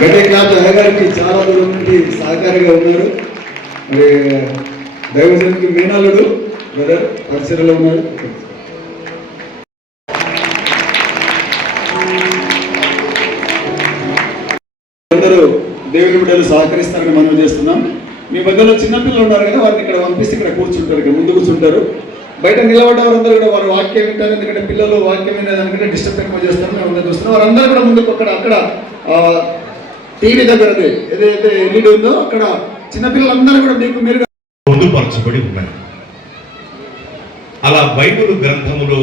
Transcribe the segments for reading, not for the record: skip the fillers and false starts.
గడ్డే cloth అయ్యగారికి చాలా దూరం నుండి సహకారిగా ఉన్నారు. మరి దైవజనుడికి మేనాలుడు బ్రదర్ పరిసరలో ఉన్నారు. అందరూ దేవుని బిడ్డలు సహకరిస్తారని మనం చేస్తున్నాం. మీ మధ్యలో చిన్నపిల్లలు ఉన్నారు కదా, వారిని ఇక్కడ పంపిస్తే ఇక్కడ కూర్చుంటారు, ఇక్కడ ముందు కూర్చుంటారు. బయట నిలబడ్డవారందరూ కూడా వారు వాక్యం వింటారు. ఎందుకంటే పిల్లలు వాక్యం వినేదానికంటే డిస్టర్బ్ ఎక్కువ చేస్తారు. మేము చూస్తున్నాం వారందరూ కూడా ముందుకు అక్కడ టీవీ దగ్గర ఏదైతే ఎల్ఈడి ఉందో అక్కడ చిన్నపిల్లలందరూ కూడా మీకు మీరు పొందుపరచబడి ఉన్నాయి. అలా బైబిల్ గ్రంథములో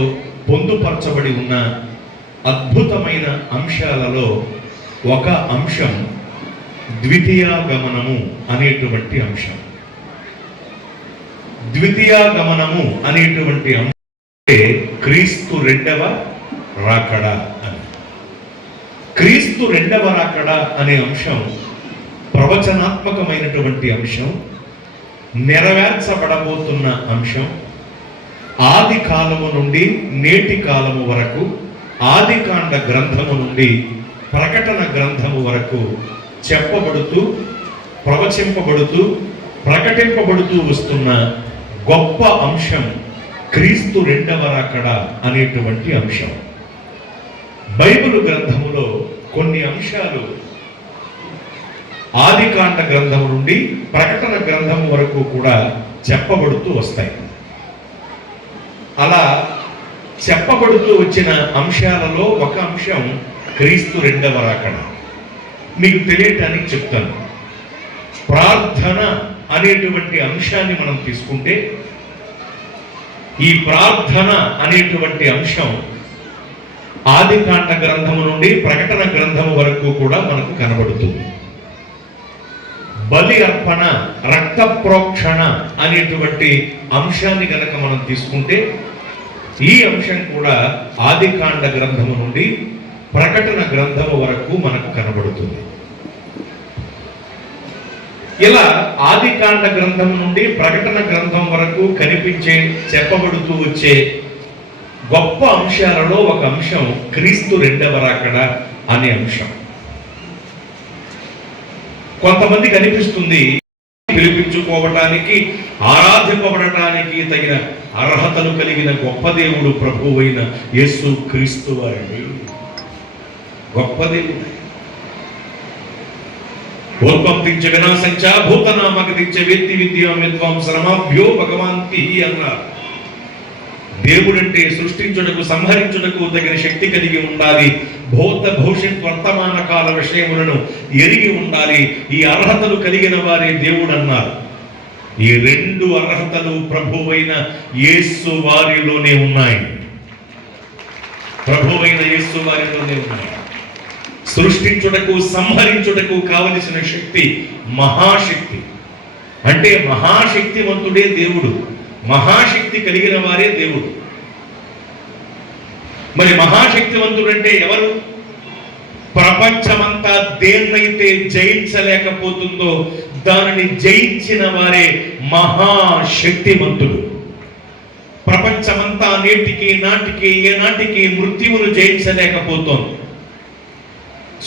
పొందుపరచబడి ఉన్న అద్భుతమైన అంశాలలో ఒక అంశం ద్వితీయాగమనము అనేటువంటి అంశం. ద్వితీయాగమనము అనేటువంటి అంశం క్రీస్తు రెండవ రాకడ అని. క్రీస్తు రెండవ రాకడ అనే అంశం ప్రవచనాత్మకమైనటువంటి అంశం, నెరవేర్చబడబోతున్న అంశం. ఆది కాలము నుండి నేటి కాలము వరకు, ఆదికాండ గ్రంథము నుండి ప్రకటన గ్రంథము వరకు చెప్పబడుతూ, ప్రవచింపబడుతూ, ప్రకటింపబడుతూ వస్తున్న గొప్ప అంశం క్రీస్తు రెండవ రాకడ అనేటువంటి అంశం. బైబిల్ గ్రంథములో కొన్ని అంశాలు ఆదికాండ గ్రంథము నుండి ప్రకటన గ్రంథము వరకు కూడా చెప్పబడుతూ వస్తాయి. అలా చెప్పబడుతూ వచ్చిన అంశాలలో ఒక అంశం క్రీస్తు రెండవ రాకడ. మీకు తెలియటానికి చెప్తాను. ప్రార్థన అనేటువంటి అంశాన్ని మనం తీసుకుంటే, ఈ ప్రార్థన అనేటువంటి అంశం ఆదికాండ గ్రంథము నుండి ప్రకటన గ్రంథము వరకు కూడా మనకు కనబడుతుంది. బలి అర్పణ, రక్త ప్రోక్షణ అనేటువంటి అంశాన్ని గనక మనం తీసుకుంటే, ఈ అంశం కూడా ఆదికాండ గ్రంథము నుండి ప్రకటన గ్రంథము వరకు మనకు కనబడుతుంది. ఇలా ఆదికాండ గ్రంథం నుండి ప్రకటన గ్రంథం వరకు కనిపించే, చెప్పబడుతూ వచ్చే గొప్ప అంశాలలో ఒక అంశం క్రీస్తు రెండవ రాకడ అనే అంశం. కొంతమంది కనిపిస్తుంది పిలిపించుకోవటానికి, ఆరాధింపబడటానికి తగిన అర్హతలు కలిగిన గొప్ప దేవుడు ప్రభువు అయిన యేసు క్రీస్తు వారిని. గొప్ప దేవుడు. పూర్వంతించ వినాశంచ భూతనామగతించ వ్యక్తి విద్యాం విద్వాంసరమాభ్యో భగవాంతి అన్నారు. దేవుడంటే సృష్టించుటకు, సంహరించుటకు తగిన శక్తి కలిగి ఉండాలి. భూత భవిష్యత్ వర్తమాన కాల విషయములను ఎరిగి ఉండాలి. ఈ అర్హతలు కలిగిన వారే దేవుడు అన్నారు. ఈ రెండు అర్హతలు ప్రభువైన యేసు వారిలోనే ఉన్నాయి. ప్రభువైన యేసు వారిలోనే ఉన్నాయి. సృష్టించుటకు, సంహరించుటకు కావలసిన శక్తి మహాశక్తి. అంటే మహాశక్తివంతుడే దేవుడు. మహాశక్తి కలిగిన వారే దేవుడు. మరి మహాశక్తివంతుడు అంటే ఎవరు? ప్రపంచమంతా దేన్నైతే జయించలేకపోతుందో దానిని జయించిన వారే మహాశక్తివంతుడు. ప్రపంచమంతా నేటికి నాటికి ఏనాటికి మృత్యువును జయించలేకపోతోంది.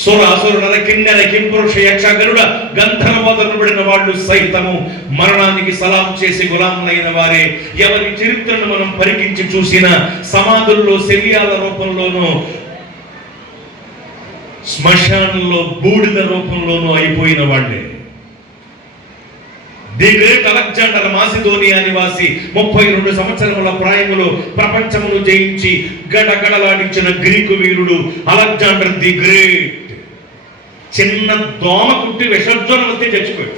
సుర అసుర నర కిన్నెర కింపురుష యక్ష గరుడ గంధర్వదనబడిన వాళ్ళు సైతము మరణానికి సలాం చేసి గులాములైన వారే. ఎవరి చరిత్రను మనం పరికించి చూసిన సమాధుల్లో, శల్యాల రూపంలోనూ, శ్మశానంలో బూడిద రూపంలోనూ అయిపోయిన వాళ్ళే. ది గ్రేట్ అలెగ్జాండర్ మాసిదోనియా నివాసి 32 సంవత్సరముల ప్రాయములో ప్రపంచమును జయించి గడగడలాడించిన గ్రీకు వీరుడు అలెగ్జాండర్ ది గ్రేట్. చిన్న దోమ కుట్టి విసర్జన వస్తే చచ్చిపోయాడు.